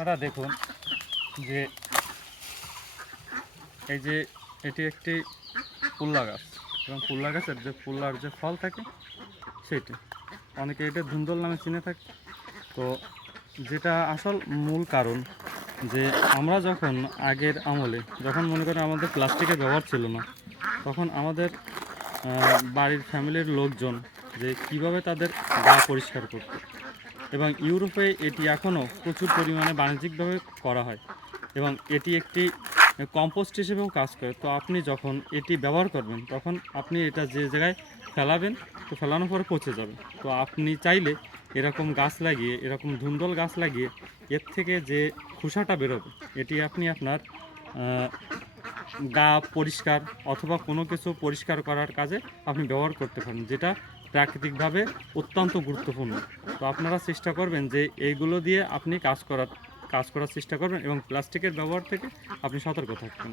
আপনারা দেখুন যে এই যে এটি একটি পুল্লা গাছ এবং পুল্লা গাছের যে পুল্লার যে ফল থাকে সেটি অনেকে এটা ধুন্দল নামে চিনে থাকে। তো যেটা আসল মূল কারণ যে আমরা যখন আগের আমলে যখন মনে করেন আমাদের প্লাস্টিকের ব্যবহার ছিল না, তখন আমাদের বাড়ির ফ্যামিলির লোকজন যে কিভাবে তাদের গা পরিষ্কার করত, এবং ইউরোপে এটি এখনও প্রচুর পরিমাণে বাণিজ্যিকভাবে করা হয় এবং এটি একটি কম্পোস্ট হিসেবেও কাজ করে। তো আপনি যখন এটি ব্যবহার করবেন তখন আপনি এটা যে জায়গায় ফেলাবেন, তো ফেলানোর পরে পচে যাবে। তো আপনি চাইলে এরকম গাছ লাগিয়ে, এরকম ধুন্দল গাছ লাগিয়ে এর থেকে যে খোসাটা বেরোবে এটি আপনি আপনার গা পরিষ্কার অথবা কোনো কিছু পরিষ্কার করার কাজে আপনি ব্যবহার করতে পারেন, যেটা প্রাকৃতিকভাবে অত্যন্ত গুরুত্বপূর্ণ। তো আপনারা চেষ্টা করবেন যে এইগুলো দিয়ে আপনি কাজ করার চেষ্টা করবেন এবং প্লাস্টিকের ব্যবহার থেকে আপনি সতর্ক থাকবেন।